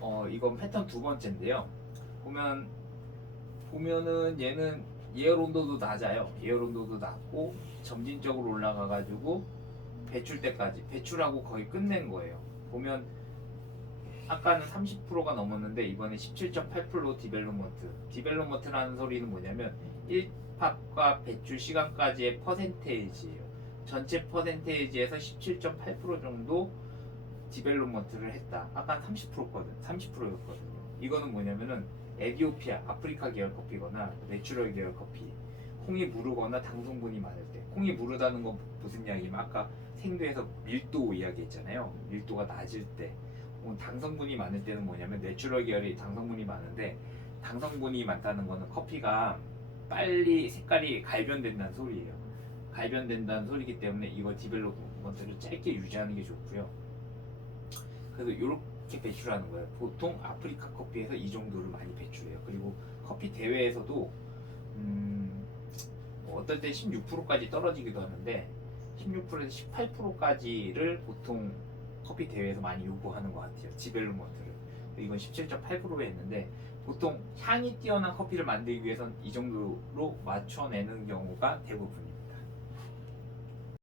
어 이건 패턴 두 번째인데요. 보면 보면은 얘는 예열 온도도 낮아요. 예열 온도도 낮고 점진적으로 올라가 가지고 배출 때까지 배출하고 거의 끝낸 거예요. 보면 아까는 30%가 넘었는데 이번에 17.8% 디벨롭먼트. 디벨롭먼트라는 소리는 뭐냐면 1팝과 배출 시간까지의 퍼센테이지예요. 전체 퍼센테이지에서 17.8% 정도 디벨롭먼트를 했다. 아까 30%거든. 30%였거든요. 이거는 뭐냐면은 에디오피아, 아프리카 계열 커피거나 내추럴 계열 커피. 콩이 무르거나 당 성분이 많을 때. 콩이 무르다는 건 무슨 이야기냐면 아까 생도에서 밀도 이야기했잖아요. 밀도가 낮을 때. 어, 당성분이 많을 때는 뭐냐면 내추럴 계열이 당 성분이 많은데 당 성분이 많다는 거는 커피가 빨리 색깔이 갈변된다는 소리예요. 갈변된다는 소리이기 때문에 이거 디벨롭먼트를 짧게 유지하는 게 좋고요. 그래서 이렇게 배출하는 거예요. 보통 아프리카 커피에서 이 정도를 많이 배출해요. 그리고 커피 대회에서도 음, 뭐 어떨 때 16%까지 떨어지기도 하는데 16%에서 18%까지를 보통 커피 대회에서 많이 요구하는 것 같아요. 디벨롭먼트를. 이건 17.8%에 했는데 보통 향이 뛰어난 커피를 만들기 위해선 이 정도로 맞춰내는 경우가 대부분이에요.